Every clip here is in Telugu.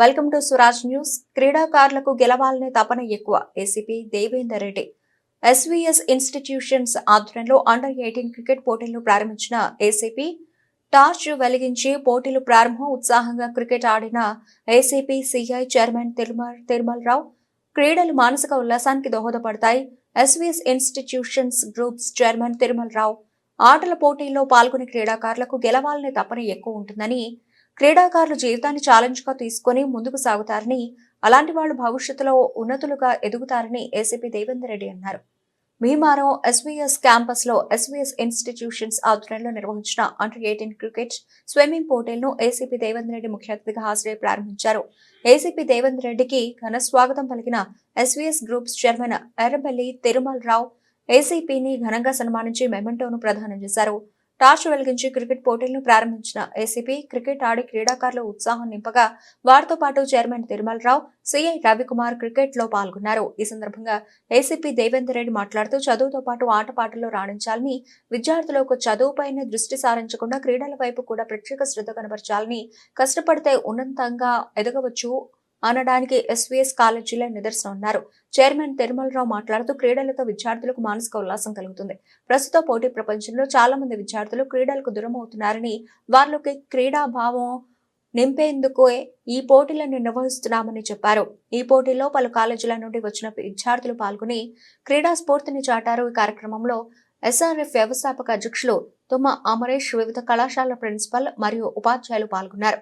Welcome to Swaraj news. క్రీడాకారులకు గెలవాలనే తపన ఎక్కువ. ACP Devender Reddy. SVS institutions ఆధ్వర్యంలో అండర్ ఎయిటీన్ క్రికెట్ పోటీలు ప్రారంభించిన ఏసీపీ టార్చ్ వెలిగించి పోటీలు ప్రారంభం ఉత్సాహంగా క్రికెట్ ఆడిన ACP CI chairman Tirumal Tirumala Rao క్రీడలు మానసిక ఉల్లాసానికి దోహదపడతాయి. SVS institutions groups chairman Tirumala Rao ఆటల పోటీల్లో పాల్గొనే క్రీడాకారులకు గెలవాలనే తపన ఎక్కువ ఉంటుందని క్రీడాకారులు జీవితాన్ని ఛాలెంజ్గా తీసుకొని ముందుకు సాగుతారని అలాంటి వాళ్ళు భవిష్యత్తులో ఉన్నతులుగా ఎదుగుతారని ఏసీపీ దేవేందర్ రెడ్డి అన్నారు. భీమారం ఎస్వీఎస్ క్యాంపస్లో ఎస్వీఎస్ ఇన్స్టిట్యూషన్స్ ఆధ్వర్యంలో నిర్వహించిన అండర్ ఎయిటీన్ క్రికెట్ స్విమ్మింగ్ పోటీలను ఏసీపీ దేవేందర్ రెడ్డి ముఖ్య అతిథిగా హాజరై ప్రారంభించారు. ఏసీపీ దేవేందర్ రెడ్డికి ఘన స్వాగతం పలికిన SVS groups chairman Errabelli Tirumal Rao ఏసీపీని ఘనంగా సన్మానించి మెమెంటోను ప్రదానం చేశారు. టార్చ్ వెలిగించి క్రికెట్ పోటీలను ప్రారంభించిన ఏసీపీ క్రికెట్ ఆడి క్రీడాకారులు ఉత్సాహం నింపగా వారితో పాటు చైర్మన్ తిరుమల రావు సిఐ రవికుమార్ క్రికెట్లో పాల్గొన్నారు. ఈ సందర్భంగా ఏసీపీ దేవేందర్ రెడ్డి మాట్లాడుతూ చదువుతో పాటు ఆటపాటల్లో రాణించాలని విద్యార్థులకు చదువుపైనే దృష్టి సారించకుండా క్రీడల వైపు కూడా ప్రత్యేక శ్రద్ధ కనబరచాలని కష్టపడితే ఉన్నతంగా ఎదగవచ్చు అనడానికి ఎస్వీఎస్ కాలేజీలో నిదర్శనం అన్నారు చైర్మన్ తిరుమలరావు మాట్లాడుతూ క్రీడలతో విద్యార్థులకు మానసిక ఉల్లాసం కలుగుతుంది. ప్రస్తుత పోటీ ప్రపంచంలో చాలా మంది విద్యార్థులు క్రీడలకు దూరం అవుతున్నారని వారిలోకి క్రీడా భావం నింపేందుకు ఈ పోటీలను నిర్వహిస్తున్నామని చెప్పారు. ఈ పోటీలో పలు కాలేజీల నుండి వచ్చిన విద్యార్థులు పాల్గొని క్రీడా స్ఫూర్తిని చాటారు. ఈ కార్యక్రమంలో ఎస్ఆర్ఎఫ్ వ్యవస్థాపక అధ్యక్షులు తుమ్మ అమరేష్ వివిధ కళాశాల ప్రిన్సిపల్ మరియు ఉపాధ్యాయులు పాల్గొన్నారు.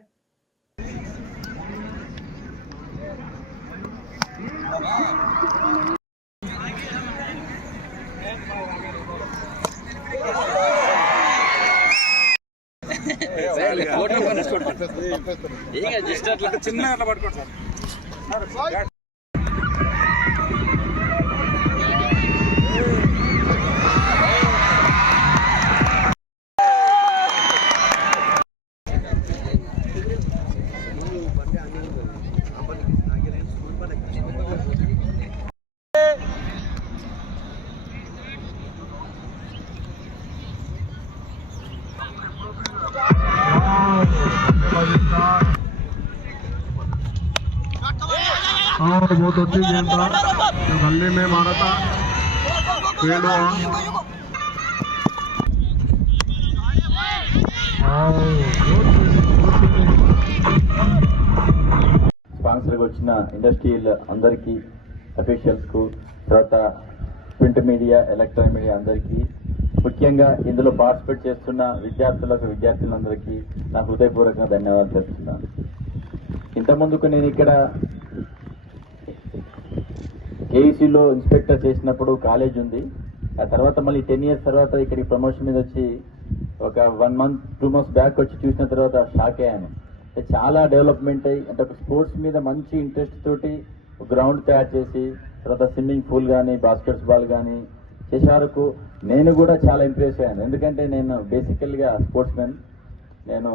ఫోటో పట్టుకోండి చిన్న అట్లా పట్టుకోండి हाँ बहुत अच्छी गेम था गली में मारा था पेड़ हुआ हाँ, స్పాన్సర్గా వచ్చిన ఇండస్ట్రియల్ అందరికీ అఫీషియల్స్కు తర్వాత ప్రింట్ మీడియా ఎలక్ట్రానిక్ మీడియా అందరికీ ముఖ్యంగా ఇందులో పార్టిసిపేట్ చేస్తున్న విద్యార్థులకు విద్యార్థులందరికీ నా హృదయపూర్వకంగా ధన్యవాదాలు తెలుపుతున్నాను ఇంతకుముందుకు నేను ఇక్కడ కేఈసీలో ఇన్స్పెక్టర్ చేసినప్పుడు కాలేజ్ ఉంది. ఆ తర్వాత మళ్ళీ టెన్ ఇయర్స్ తర్వాత ఇక్కడికి ప్రమోషన్ మీద వచ్చి ఒక one month two months back వచ్చి చూసిన తర్వాత షాక్ అయ్యాను. చాలా డెవలప్మెంట్ అయ్యి అంటే ఒక స్పోర్ట్స్ మీద మంచి ఇంట్రెస్ట్ తోటి గ్రౌండ్ తయారు చేసి తర్వాత స్విమ్మింగ్ పూల్ కానీ బాస్కెట్స్ బాల్ కానీ చేసే వరకు నేను కూడా చాలా ఇంప్రెస్ అయ్యాను. ఎందుకంటే నేను బేసికల్గా స్పోర్ట్స్ మ్యాన్ నేను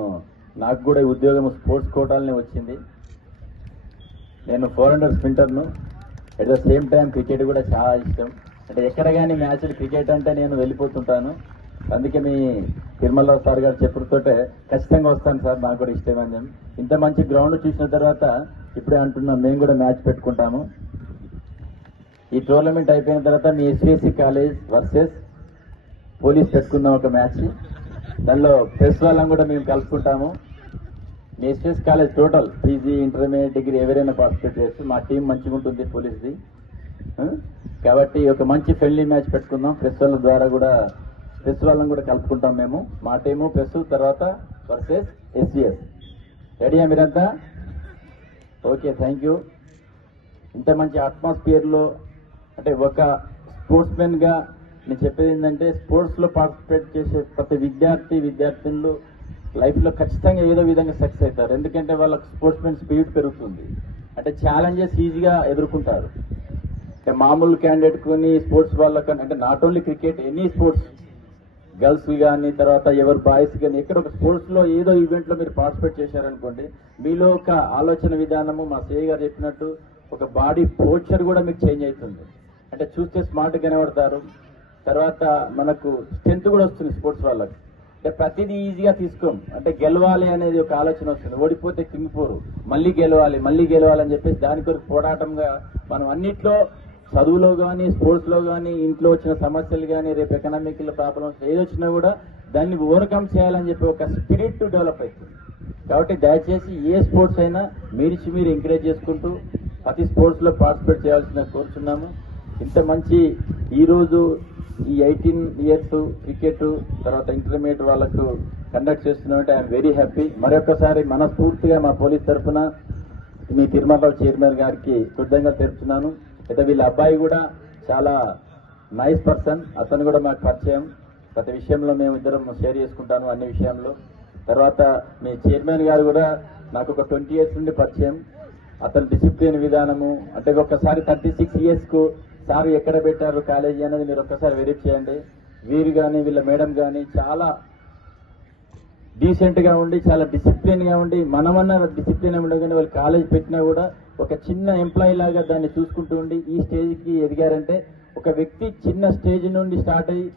నాకు కూడా ఉద్యోగం స్పోర్ట్స్ కోటాలనే వచ్చింది. నేను four hundred స్ప్రింటర్ను at the same time cricket కూడా చాలా ఇష్టం. అంటే ఎక్కడ కానీ మ్యాచ్లు క్రికెట్ అంటే నేను వెళ్ళిపోతుంటాను. అందుకే మీ తిరుమలరావు సార్ గారు చెప్పుడుతోటే ఖచ్చితంగా వస్తాను సార్ నాకు కూడా ఇష్టమని ఇంత మంచి గ్రౌండ్ చూసిన తర్వాత ఇప్పుడే అంటున్నాం మేము కూడా మ్యాచ్ పెట్టుకుంటాము. ఈ టోర్నమెంట్ అయిపోయిన తర్వాత మీ ఎస్విఎస్సి కాలేజ్ వర్సెస్ పోలీస్ పెట్టుకుందాం ఒక మ్యాచ్. దానిలో ప్రెస్ వాళ్ళని కూడా మేము కలుపుకుంటాము. మీ SS college total PG intermediate degree ఎవరైనా పార్టిసిపేట్ చేస్తే మా టీం మంచిగా ఉంటుంది పోలీస్ది. కాబట్టి ఒక మంచి ఫ్రెండ్లీ మ్యాచ్ పెట్టుకుందాం. ప్రెస్ వాళ్ళ ద్వారా కూడా ప్రెస్ వాళ్ళని కూడా కలుపుకుంటాం మేము. మా టీము ప్రెస్ తర్వాత వర్సెస్ ఎస్సీఎస్ రెడీయా మీరంతా? ఓకే థ్యాంక్ యూ ఇంత మంచి అట్మాస్ఫియర్లో అంటే ఒక స్పోర్ట్స్ నేను చెప్పేది ఏంటంటే స్పోర్ట్స్లో పార్టిసిపేట్ చేసే ప్రతి విద్యార్థి విద్యార్థినులు లైఫ్లో ఖచ్చితంగా ఏదో విధంగా సక్సెస్ అవుతారు. ఎందుకంటే వాళ్ళకి స్పోర్ట్స్ మెన్ స్పీడ్ పెరుగుతుంది. అంటే ఛాలెంజెస్ ఈజీగా ఎదుర్కొంటారు. అంటే మామూలు క్యాండిడేట్ కొని స్పోర్ట్స్ వాళ్ళకన్నా అంటే not only cricket any sports girls కానీ తర్వాత ఎవరు బాయ్స్ కానీ ఎక్కడ ఒక స్పోర్ట్స్లో ఏదో ఈవెంట్లో మీరు పార్టిసిపేట్ చేశారనుకోండి మీలో ఒక ఆలోచన విధానము మా సేయ గారు చెప్పినట్టు ఒక బాడీ పోస్చర్ కూడా మీకు చేంజ్ అవుతుంది. అంటే చూస్తే స్మార్ట్ కనబడతారు తర్వాత మనకు స్ట్రెంత్ కూడా వస్తుంది స్పోర్ట్స్ వాళ్ళకి. అంటే ప్రతిదీ ఈజీగా తీసుకోం. అంటే గెలవాలి అనేది ఒక ఆలోచన వస్తుంది. ఓడిపోతే కుంగిపోరు. మళ్ళీ గెలవాలి మళ్ళీ గెలవాలి అని చెప్పేసి దాని కొరకు పోరాటంగా మనం అన్నిట్లో చదువులో కానీ స్పోర్ట్స్లో కానీ ఇంట్లో వచ్చిన సమస్యలు కానీ రేపు ఎకనామిక్ ప్రాబ్లమ్స్ ఏది వచ్చినా కూడా దాన్ని ఓవర్కమ్ చేయాలని చెప్పి ఒక స్పిరిట్ డెవలప్ అవుతుంది. కాబట్టి దయచేసి ఏ స్పోర్ట్స్ అయినా మీరిచి మీరు ఎంకరేజ్ చేసుకుంటూ ప్రతి స్పోర్ట్స్లో పార్టిసిపేట్ చేయాల్సిన కోరుచున్నాము. ఇంత మంచి ఈరోజు ఈ ఎయిటీన్ ఇయర్స్ క్రికెట్ తర్వాత ఇంటర్మీడియట్ వాళ్ళకు కండక్ట్ చేస్తున్నామంటే ఐఎమ్ వెరీ హ్యాపీ మరొకసారి మనస్ఫూర్తిగా మా పోలీస్ తరఫున మీ తిరుమలరావు చైర్మన్ గారికి కృతజ్ఞత తెలుపుతున్నాను. అయితే వీళ్ళ అబ్బాయి కూడా చాలా నైస్ పర్సన్ అతను కూడా మాకు పరిచయం. ప్రతి విషయంలో మేము ఇద్దరం షేర్ చేసుకుంటాను అన్ని విషయంలో. తర్వాత మీ చైర్మన్ గారు కూడా నాకు ఒక ట్వంటీ ఇయర్స్ నుండి పరిచయం. అతని డిసిప్లిన్ విధానము అంటే ఒక్కసారి థర్టీ సిక్స్ ఇయర్స్కు సార్ ఎక్కడ పెట్టారు కాలేజీ? అనేది మీరు ఒక్కసారి వెరిఫై చేయండి. వీరు కానీ వీళ్ళ మేడం కానీ చాలా డీసెంట్గా ఉండి చాలా డిసిప్లిన్గా ఉండి మనమన్నా డిసిప్లిన్ ఉండదు కానీ వాళ్ళు కాలేజ్ పెట్టినా కూడా ఒక చిన్న ఎంప్లాయీ లాగా దాన్ని చూసుకుంటూ ఉండి ఈ స్టేజ్కి ఎదిగారంటే ఒక వ్యక్తి చిన్న స్టేజ్ నుండి స్టార్ట్ అయ్యి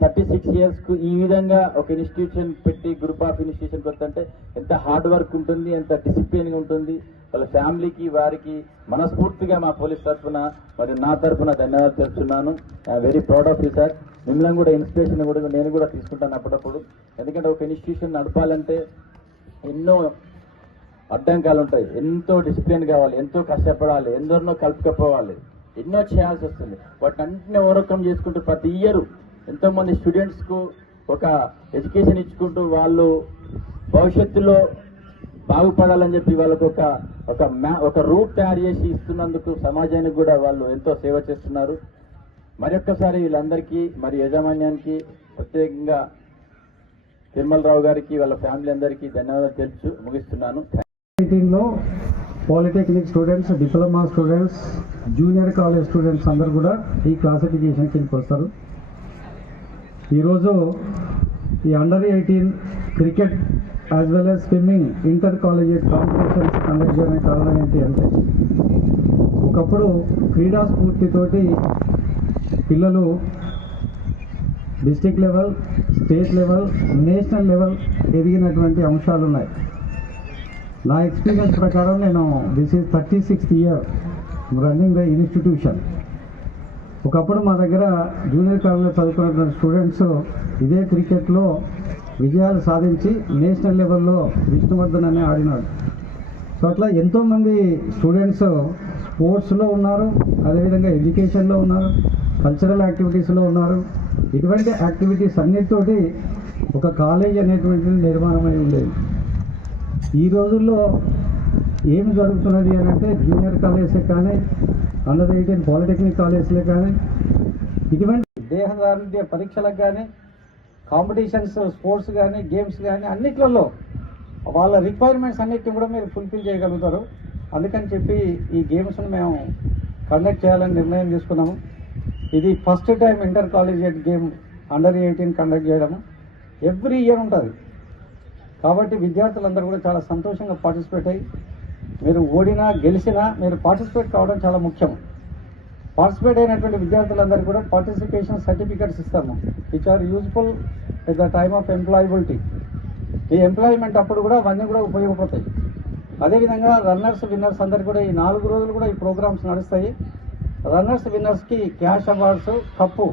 థర్టీ సిక్స్ ఇయర్స్కు ఈ విధంగా ఒక ఇన్స్టిట్యూషన్ పెట్టి గ్రూప్ ఆఫ్ ఇన్స్టిట్యూషన్ వస్తుంటే ఎంత హార్డ్ వర్క్ ఉంటుంది ఎంత డిసిప్లిన్గా ఉంటుంది. వాళ్ళ ఫ్యామిలీకి వారికి మనస్ఫూర్తిగా మా పోలీస్ తరఫున మరి నా తరఫున ధన్యవాదాలు తెలుపుతున్నాను. Very proud of you sir. మిమ్మల్ని కూడా ఇన్స్పిరేషన్ కూడా నేను కూడా తీసుకుంటాను అప్పుడప్పుడు. ఎందుకంటే ఒక ఇన్స్టిట్యూషన్ నడపాలంటే ఎన్నో అడ్డంకాలు ఉంటాయి. ఎంతో డిసిప్లిన్ కావాలి ఎంతో కష్టపడాలి ఎందరినో కలుపుకపోవాలి. ఎన్నో చేయాల్సి వస్తుంది. వాటిని అన్నింటినీ ఓవర్కమ్ చేసుకుంటూ ప్రతి ఇయర్ ఎంతోమంది స్టూడెంట్స్కు ఒక ఎడ్యుకేషన్ ఇచ్చుకుంటూ వాళ్ళు భవిష్యత్తులో బాగుపడాలని చెప్పి వాళ్ళకు ఒక ఒక మ్యా ఒక రూట్ తయారు చేసి ఇస్తున్నందుకు సమాజానికి కూడా వాళ్ళు ఎంతో సేవ చేస్తున్నారు. మరొక్కసారి వీళ్ళందరికీ మరి యాజమాన్యానికి ప్రత్యేకంగా తిరుమలరావు గారికి వాళ్ళ ఫ్యామిలీ అందరికీ ధన్యవాదాలు తెలుసు ముగిస్తున్నాను. Polytechnic students diploma students junior college students అందరు కూడా ఈ క్లాసిఫికేషన్ కిందకి వస్తారు. ఈరోజు ఈ under eighteen cricket as well as swimming inter colleges competitions conduct చేయడానికి కారణం ఏంటి అంటే ఒకప్పుడు క్రీడా స్ఫూర్తితోటి పిల్లలు district level state level national level ఎదిగినటువంటి అంశాలు ఉన్నాయి. నా ఎక్స్పీరియన్స్ ప్రకారం నేను this is thirty sixth year running the institution ఒకప్పుడు మా దగ్గర జూనియర్ కాలేజ్లో చదువుకున్నటువంటి స్టూడెంట్స్ ఇదే క్రికెట్లో విజయాలు సాధించి నేషనల్ లెవెల్లో విష్ణువర్ధన్ అని ఆడినాడు. సో అట్లా ఎంతోమంది స్టూడెంట్స్ స్పోర్ట్స్లో ఉన్నారు అదేవిధంగా ఎడ్యుకేషన్లో ఉన్నారు కల్చరల్ యాక్టివిటీస్లో ఉన్నారు. ఇటువంటి యాక్టివిటీస్ అన్నిటితోటి ఒక కాలేజ్ అనేటువంటిది నిర్మాణమై ఉండేది. ఈ రోజుల్లో ఏమి జరుగుతున్నది అని అంటే జూనియర్ కాలేజీ కానీ అండర్ ఎయిటీన్ పాలిటెక్నిక్ కాలేజీలే కానీ ఇటువంటి దేహదారుద్య పరీక్షలకు కానీ కాంపిటీషన్స్ స్పోర్ట్స్ కానీ గేమ్స్ కానీ అన్నిట్లలో వాళ్ళ రిక్వైర్మెంట్స్ అన్నిటిని కూడా మీరు ఫుల్ఫిల్ చేయగలుగుతారు. అందుకని చెప్పి ఈ గేమ్స్ను మేము కండక్ట్ చేయాలని నిర్ణయం తీసుకున్నాము. ఇది first time inter collegiate game under eighteen conduct చేయడము. ఎవ్రీ ఇయర్ ఉంటుంది. కాబట్టి విద్యార్థులందరూ కూడా చాలా సంతోషంగా పార్టిసిపేట్ అయ్యి మీరు ఓడినా గెలిచినా మీరు పార్టిసిపేట్ కావడం చాలా ముఖ్యం. పార్టిసిపేట్ అయినటువంటి విద్యార్థులందరూ కూడా పార్టిసిపేషన్ సర్టిఫికెట్స్ ఇస్తాము. Which are useful at the time of employability ఈ ఎంప్లాయ్మెంట్ అప్పుడు కూడా అవన్నీ కూడా ఉపయోగపడతాయి. అదేవిధంగా రన్నర్స్ విన్నర్స్ అందరికీ కూడా ఈ నాలుగు రోజులు కూడా ఈ ప్రోగ్రామ్స్ నడుస్తాయి. రన్నర్స్ విన్నర్స్కి క్యాష్ అవార్డ్స్ కప్పు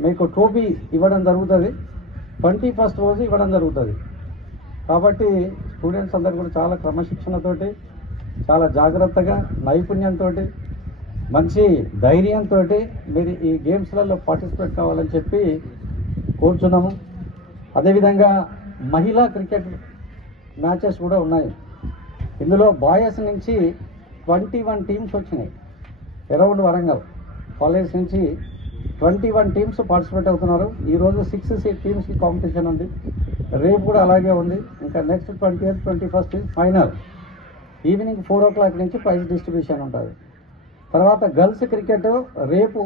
మీకు టోపీ ఇవ్వడం జరుగుతుంది. ట్వంటీ ఫస్ట్ రోజు ఇవ్వడం జరుగుతుంది. కాబట్టి స్టూడెంట్స్ అందరు కూడా చాలా క్రమశిక్షణతోటి చాలా జాగ్రత్తగా నైపుణ్యంతో మంచి ధైర్యంతో మీరు ఈ గేమ్స్లలో పార్టిసిపేట్ కావాలని చెప్పి కోరుచున్నాము. అదేవిధంగా మహిళా క్రికెట్ మ్యాచెస్ కూడా ఉన్నాయి. ఇందులో బాయస్ నుంచి ట్వంటీ వన్ టీమ్స్ వచ్చినాయి. అరౌండ్ వరంగల్ కాలేజ్ నుంచి ట్వంటీ వన్ టీమ్స్ పార్టిసిపేట్ అవుతున్నారు. ఈరోజు సిక్స్ సిక్స్ టీమ్స్కి కాంపిటీషన్ ఉంది. రేపు కూడా అలాగే ఉంది. ఇంకా next twenty eighth twenty first final. Evening four o'clock నుంచి ప్రైజ్ డిస్ట్రిబ్యూషన్ ఉంటుంది. తర్వాత గర్ల్స్ క్రికెట్ రేపు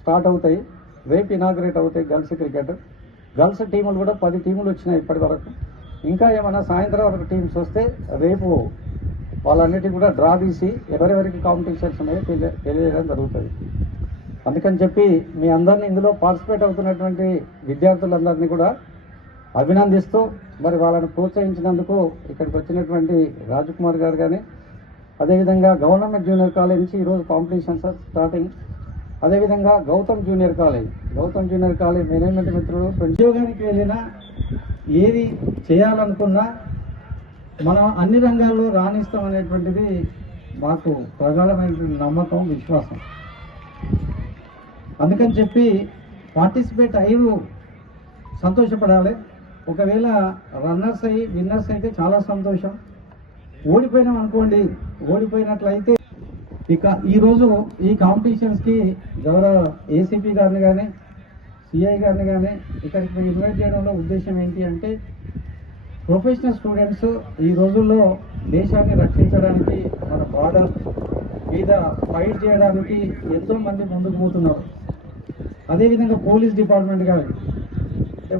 స్టార్ట్ అవుతాయి. రేపు ఇనాగ్రేట్ అవుతాయి గర్ల్స్ క్రికెట్. గర్ల్స్ టీములు కూడా పది టీములు వచ్చినాయి ఇప్పటి వరకు. ఇంకా ఏమైనా సాయంత్రం వరకు టీమ్స్ వస్తే రేపు వాళ్ళన్నిటికీ కూడా డ్రా తీసి ఎవరెవరికి కాంపిటీషన్స్ ఉన్నాయో తెలియ తెలియజేయడం జరుగుతుంది. అందుకని చెప్పి మీ అందరినీ ఇందులో పార్టిసిపేట్ అవుతున్నటువంటి విద్యార్థులందరినీ కూడా అభినందిస్తూ మరి వాళ్ళని ప్రోత్సహించినందుకు ఇక్కడికి వచ్చినటువంటి రాజకుమార్ గారు కానీ అదేవిధంగా గవర్నమెంట్ జూనియర్ కాలేజ్ నుంచి ఈరోజు కాంపిటీషన్ సార్ స్టార్టింగ్ అదేవిధంగా Gautam junior college. Gautam junior college management మిత్రులు ఉద్యోగానికి వెళ్ళినా ఏది చేయాలనుకున్నా మనం అన్ని రంగాల్లో రాణిస్తాం అనేటువంటిది మాకు ప్రగాఢమైనటువంటి నమ్మకం విశ్వాసం. అందుకని చెప్పి పార్టిసిపేట్ అయ్యి సంతోషపడాలి. ఒకవేళ రన్నర్స్ అయ్యి విన్నర్స్ అయితే చాలా సంతోషం. ఓడిపోయినాం అనుకోండి ఓడిపోయినట్లయితే ఇక ఈరోజు ఈ కాంపిటీషన్స్కి గౌరవ ఏసీపీ గారిని కానీ సిఐ గారిని కానీ ఇక్కడికి ఇన్వైట్ చేయడంలో ఉద్దేశం ఏంటి అంటే ప్రొఫెషనల్ స్టూడెంట్స్ ఈ రోజుల్లో దేశాన్ని రక్షించడానికి మన బార్డర్ మీద ఫైట్ చేయడానికి ఎంతోమంది ముందుకు పోతున్నారు. అదేవిధంగా పోలీస్ డిపార్ట్మెంట్ కానీ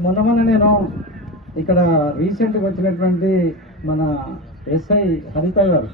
మొన్న మొన్న నేను ఇక్కడ రీసెంట్గా వచ్చినటువంటి మన ఎస్ఐ హరిత గారు.